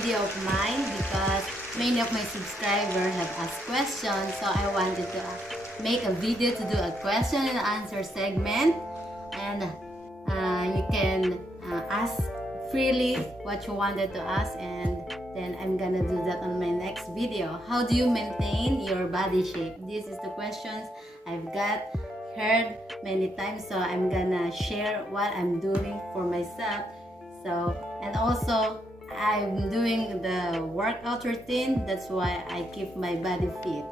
video of mine because many of my subscribers have asked questions, so I wanted to make a video to do a question and answer segment, and you can ask freely what you wanted to ask, and then I'm gonna do that on my next video. How do you maintain your body shape? This is the questions I've got heard many times, so I'm gonna share what I'm doing for myself. So, and also I'm doing the workout routine, that's why I keep my body fit.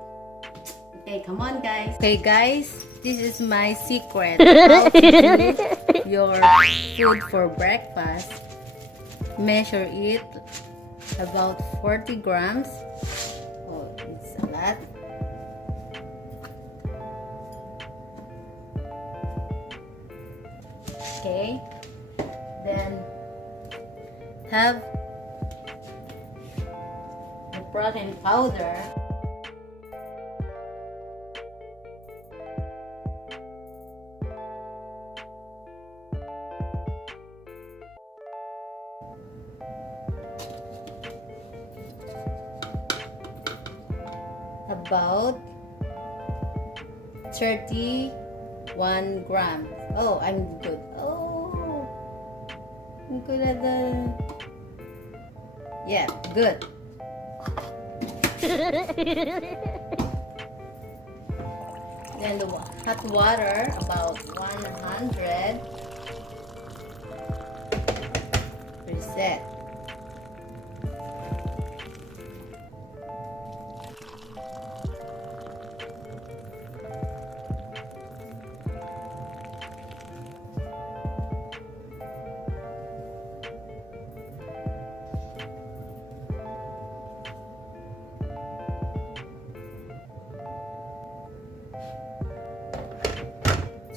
Okay, come on guys. Okay guys, this is my secret how to do your food for breakfast. Measure it about 40 grams. Oh, it's a lot. Okay, then have the protein powder. About 31 grams. Oh, I'm good. Oh, I'm good at the... Yeah, good. Then the hot water, about 100. Reset.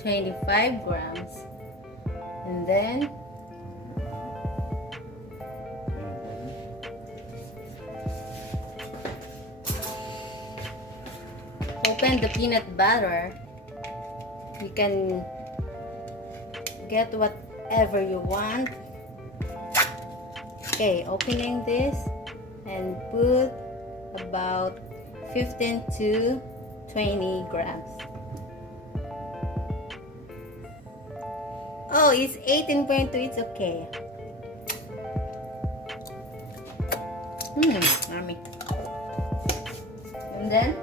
$25 grams, and then open the peanut butter. You can get whatever you want. Okay, opening this and put about 15 to 20 grams. Oh, it's 18.2, it's okay. Yummy. And then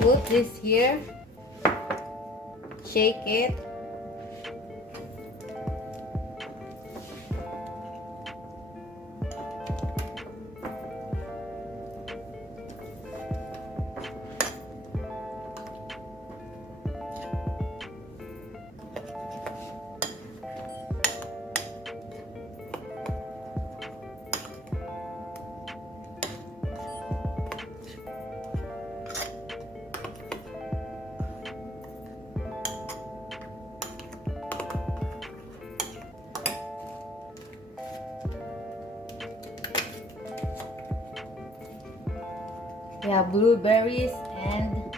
put this here, shake it. We have blueberries and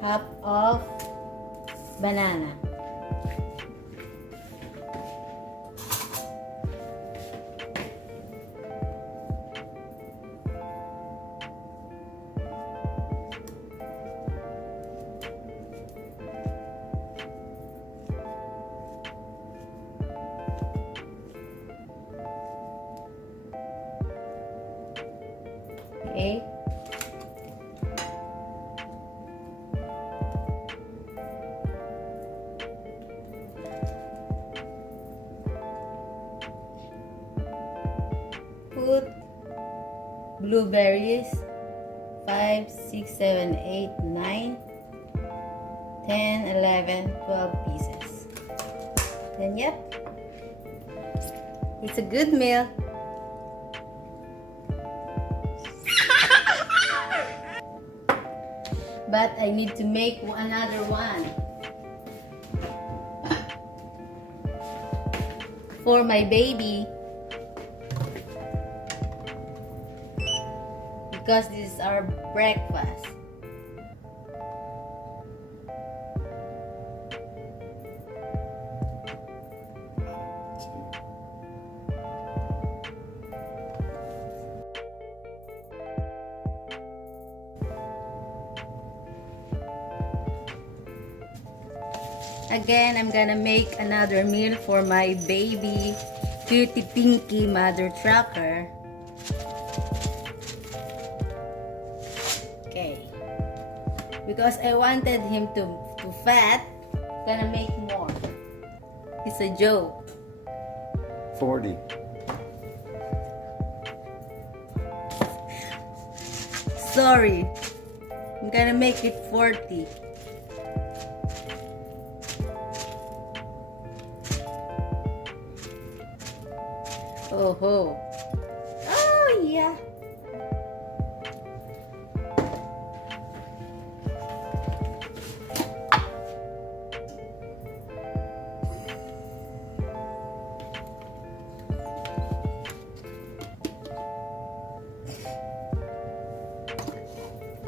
half of banana. Okay. Put blueberries 5, 6, 7, 8, 9, 10, 11, 12 pieces. Then yep, it's a good meal. But I need to make another one for my baby, because this is our breakfast. Again, I'm gonna make another meal for my baby cutie pinky mother trucker. Okay, because I wanted him to fat, gonna make more. It's a joke. 40. Sorry, I'm gonna make it 40. Oh ho. Oh yeah.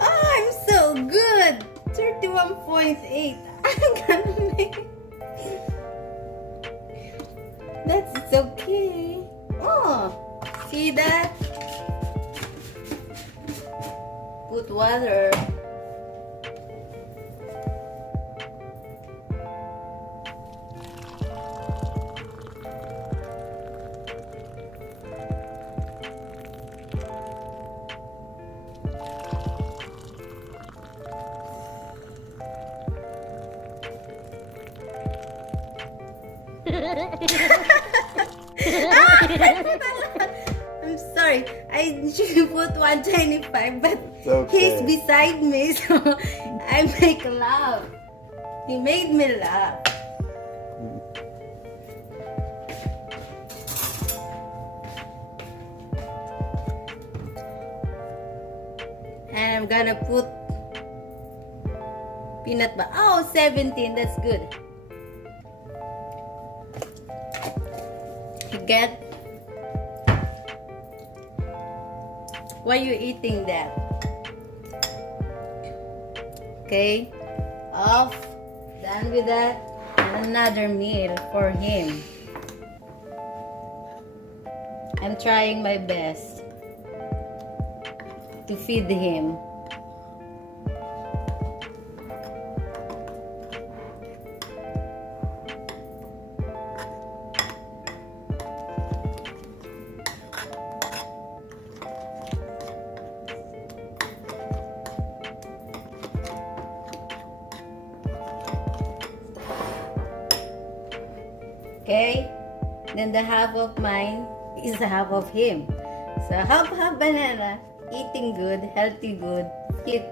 Oh, I'm so good. 31.8. I'm gonna make it. That's okay. Oh, see that? Put water. I'm sorry. I should put 125, but Okay. he's beside me, so I make laugh. He made me laugh. And I'm gonna put peanut butter. Oh, 17. That's good. You get? Why are you eating that? Okay, off. Done with that. And another meal for him. I'm trying my best to feed him. Okay, then the half of mine is the half of him. So half banana, eating good, healthy good, fit,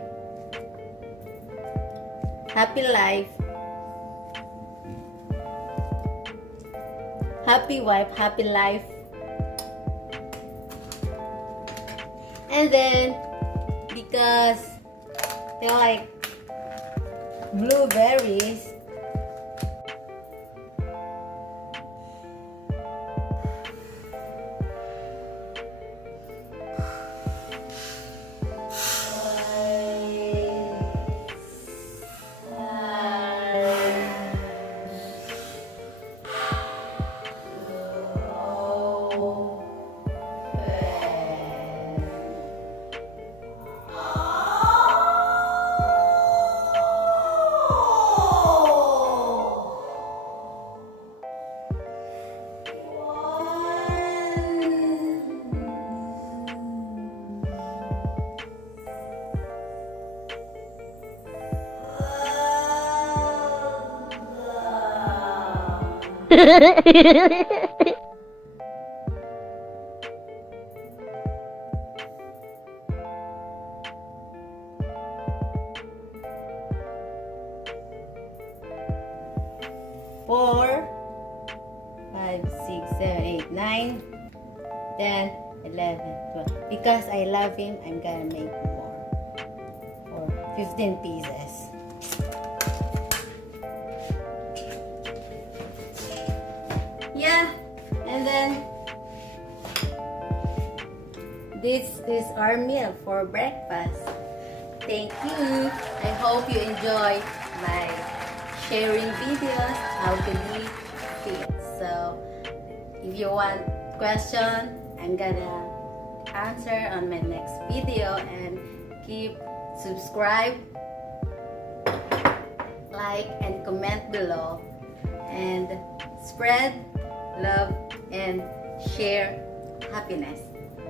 happy life, happy wife, happy life. And then because they like blueberries, Four, 5, 6, 7, 8, 9, 10, 11, 12. Because I love him, I'm gonna make more. For 15 pieces. Yeah, and then this is our meal for breakfast. Thank you. I hope you enjoy my sharing videos how to be fit. So if you want question, I'm gonna answer on my next video, and keep subscribe like, and comment below. And spread love and share happiness.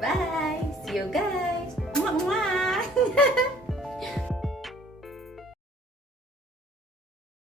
Bye! See you guys! Mwah, mwah.